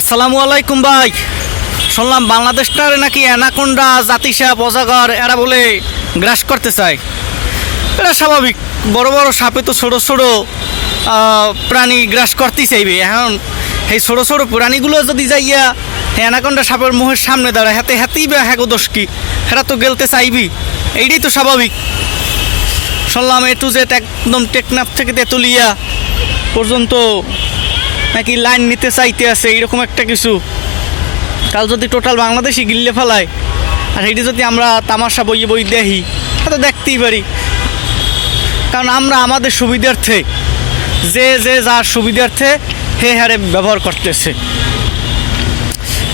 আসসালামু আলাইকুম ভাই। শুনলাম বাংলাদেশটারে নাকি অ্যানাকোন্ডা, জাতিসাপ, অজগর এরা বলে গ্রাস করতে চায়। এটা স্বাভাবিক, বড় বড় সাপে তো ছোটো ছোটো প্রাণী গ্রাস করতেই চাইবে। এখন এই ছোটো ছোটো প্রাণীগুলো যদি যাইয়া অ্যানাকোন্ডা সাপের মুখের সামনে দাঁড়ায়, হাতেই বা হ্যাঁ দোষ কি, সেটা তো গেলতে চাইবি, এইটাই তো স্বাভাবিক। শুনলাম টু জেড একদম টেকনাফ থেকে তেতুলিয়া পর্যন্ত নাকি লাইন নিতে চাইতে আছে, এইরকম একটা কিছু। কাল যদি টোটাল বাংলাদেশই গিল্লে ফেলায়, আর সেইটি যদি আমরা তামাশা বইয়ে বই দেখি, তো দেখতেই পারি। কারণ আমরা আমাদের সুবিধার্থে যে যার সুবিধার্থে হে হারে ব্যবহার করতেছে।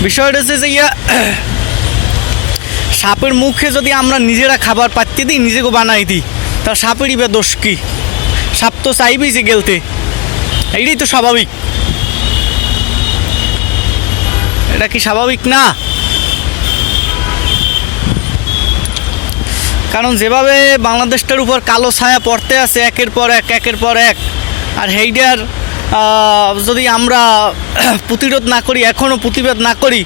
বিষয়টা হচ্ছে যে সাপের মুখে যদি আমরা নিজেরা খাবার পাত্তি দিই, নিজেকে বানাই দিই, তা সাপেরই বা দোষ কী? সাপ তো চাইবেই যে গেলতে, এইটাই তো স্বাভাবিক। এটা কি স্বাভাবিক না? কারণ যেভাবে বাংলাদেশটার উপর কালো ছায়া পড়তে আছে একের পর এক, আর হেইডার যদি আমরা প্রতিরোধ না করি, এখনও প্রতিবাদ না করি,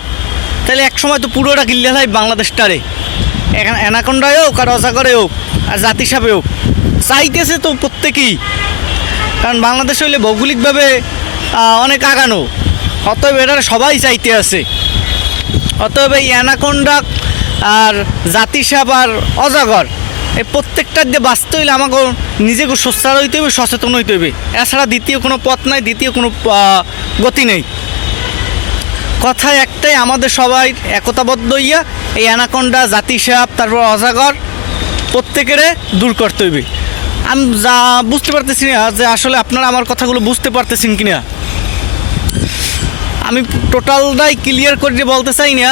তাহলে একসময় তো পুরোটা গিল্লে হয় বাংলাদেশটারে। এখানে অ্যানাকোন্ডায় হোক, আর অজগরে হোক, আর জাতিসাপে হোক, চাইতেছে তো প্রত্যেকেই। কারণ বাংলাদেশ হইলে ভৌগোলিকভাবে অনেক আগানো, অতএব এটা সবাই চাইতে আছে। অতএব এই অ্যানাকোন্ডা আর জাতিসাপ আর অজগর এই প্রত্যেকটার দিয়ে বাঁচতে হইলে আমাকে নিজেকে সোচ্চার হইতে হবে, সচেতন হইতে হবে। এছাড়া দ্বিতীয় কোনো পথ নাই, দ্বিতীয় কোনো গতি নেই। কথা একটাই, আমাদের সবাই একতাবদ্ধ হইয়া এই অ্যানাকোন্ডা, জাতিসাপ, তারপর অজগর প্রত্যেকেরে দূর করতে হইবে। আমি যা বুঝতে পারতেছি না যে আসলে আপনারা আমার কথাগুলো বুঝতে পারতেছেন কি না। আমি টোটালটাই ক্লিয়ার করে বলতে চাই না,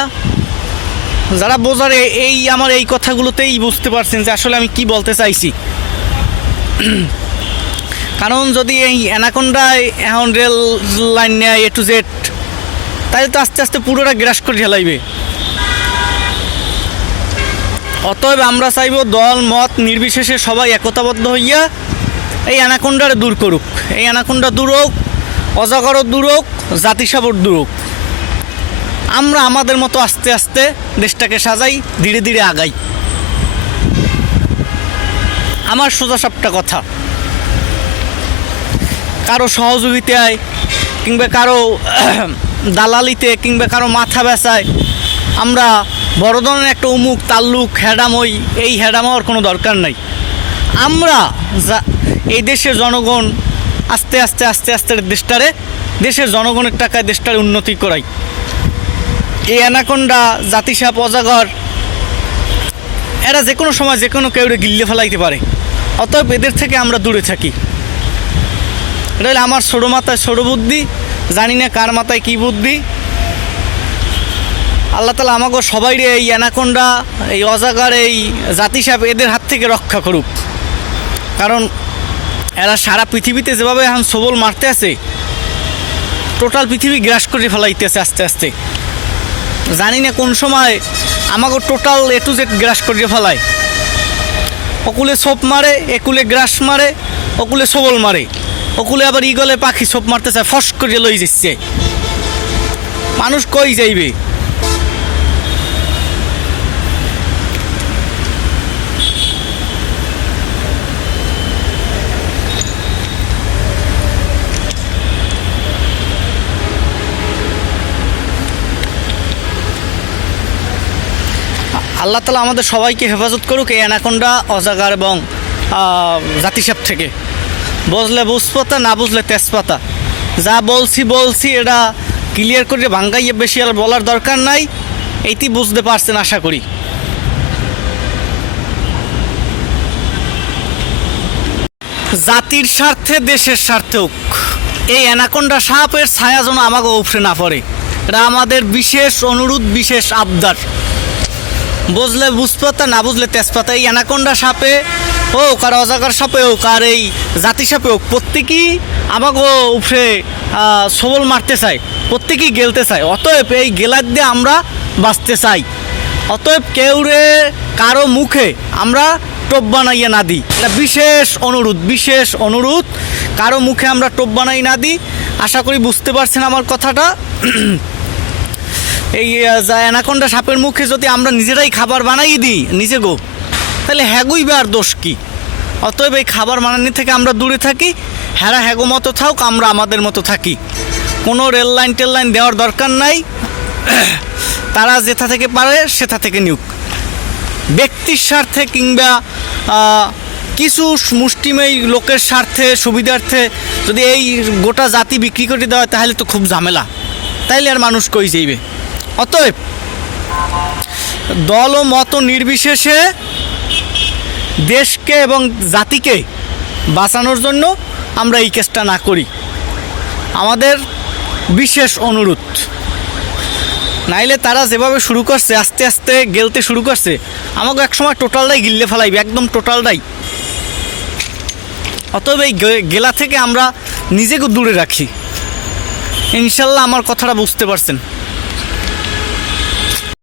যারা বোঝার এই আমার এই কথাগুলোতেই বুঝতে পারছেন যে আসলে আমি কি বলতে চাইছি। কারণ যদি এই অ্যানাকোন্ডায় এখন রেল লাইন নেয় টু জেড, তাহলে তো আস্তে আস্তে পুরোটা গ্রাস করে ঢেলাইবে। অতএব আমরা চাইব দল মত নির্বিশেষে সবাই একতাবদ্ধ হইয়া এই অ্যানাকোন্ডারে দূর করুক। এই অ্যানাকোন্ডা দূর হোক, অজগরও দূর হোক, জাতিসাপর দূর হোক। আমরা আমাদের মতো আস্তে আস্তে দেশটাকে সাজাই, ধীরে ধীরে আগাই। আমার সোজা সাপটা কথা, কারো সহযোগিতায় কিংবা কারো দালালিতে কিংবা কারো মাথা বেচায় আমরা বড় ধরনের একটা উমুক তাল্লুক হ্যাডামই, এই হ্যাডামার কোনো দরকার নাই। আমরা এই দেশের জনগণ আস্তে আস্তে আস্তে আস্তে দেশের জনগণের টাকায় দেশটার উন্নতি করাই। এই অ্যানাকোন্ডা, জাতিসাপ, অজগর এরা যে কোনো সময় যে কোনো কেউরে গিল্লে ফেলাইতে পারে। অতএব এদের থেকে আমরা দূরে থাকি। এটা হলে আমার ছোটো মাথায় ছোটো বুদ্ধি, জানি না কার মাথায় কী বুদ্ধি। আল্লাহ তাআলা আমাকে সবাই এই অ্যানাকোন্ডা, এই অজগর, এই জাতিসাপ এদের হাত থেকে রক্ষা করুক। কারণ এরা সারা পৃথিবীতে যেভাবে এখন সবল মারতে আছে, টোটাল পৃথিবী গ্রাস করে ফেলাইতেছে আস্তে আস্তে। জানি না কোন সময় আমাকে টোটাল টু জেড গ্রাস করে ফেলায়। অকুলে সোপ মারে, একুলে গ্রাস মারে, অকুলে সবল মারে, অকুলে আবার ইগলে পাখি সোপ মারতে চায়, ফস করে লই যাচ্ছে। মানুষ কই যাইবে? আল্লাহ তাআলা আমাদের সবাইকে হেফাজত করুক এই অ্যানাকোন্ডা, অজগর এবং জাতিসাপ থেকে। বুঝলে বুঝপাতা, না বুঝলে তেজপাতা। যা বলছি এটা ক্লিয়ার করে ভাঙ্গাইয়ে বেশি আর বলার দরকার নাই। এইটি বুঝতে পারছেন আশা করি। জাতির স্বার্থে, দেশের স্বার্থে হোক, এই অ্যানাকোন্ডা সাপের ছায়া যেন আমাকে উপরে না পড়ে। এটা আমাদের বিশেষ অনুরোধ, বিশেষ আবদার। বুঝলে বুঝপাতা, না বুঝলে তেজপাতা। এই অ্যানাকোন্ডা সাপে হোক, আর অজগর সাপে হোক, আর এই জাতিসাপে হোক, প্রত্যেকেই আমাকে উপরে সবল মারতে চায়, প্রত্যেকেই গেলতে চায়। অতএব এই গেলার দিয়ে আমরা বাঁচতে চাই। অতএব কেউরে কারো মুখে আমরা টোপ বানাইয়া না দিই। এটা বিশেষ অনুরোধ, কারো মুখে আমরা টোপ বানাই না দিই। আশা করি বুঝতে পারছেন আমার কথাটা। এই যা অ্যানাকোন্ডা সাপের মুখে যদি আমরা নিজেরাই খাবার বানাই দিই নিজে গো, তাহলে হ্যাগুই বা আর দোষ কী? অতএব এই খাবার বানানি থেকে আমরা দূরে থাকি, হ্যারা হ্যাগো মতো থাক, আমরা আমাদের মতো থাকি। কোনো রেল লাইন টেল লাইন দেওয়ার দরকার নাই, তারা যেথা থেকে পারে সেথা থেকে নিউক। ব্যক্তির স্বার্থে কিংবা কিছু মুষ্টিমেয় লোকের স্বার্থে সুবিধার্থে যদি এই গোটা জাতি বিক্রি করে দেওয়া হয় তাহলে তো খুব ঝামেলা, তাইলে আর মানুষ কই যাইবে। অতএব দল ও মত নির্বিশেষে দেশকে এবং জাতিকে বাঁচানোর জন্য আমরা এই কেসটা না করি, আমাদের বিশেষ অনুরোধ। নাইলে তারা যেভাবে শুরু করছে আস্তে আস্তে গেলতে শুরু করছে, আমাকে একসময় টোটালটাই গিললে ফেলাইবে, একদম টোটালটাই। অতএব এই গেলা থেকে আমরা নিজেকে দূরে রাখি। ইনশাল্লাহ আমার কথাটা বুঝতে পারছেন।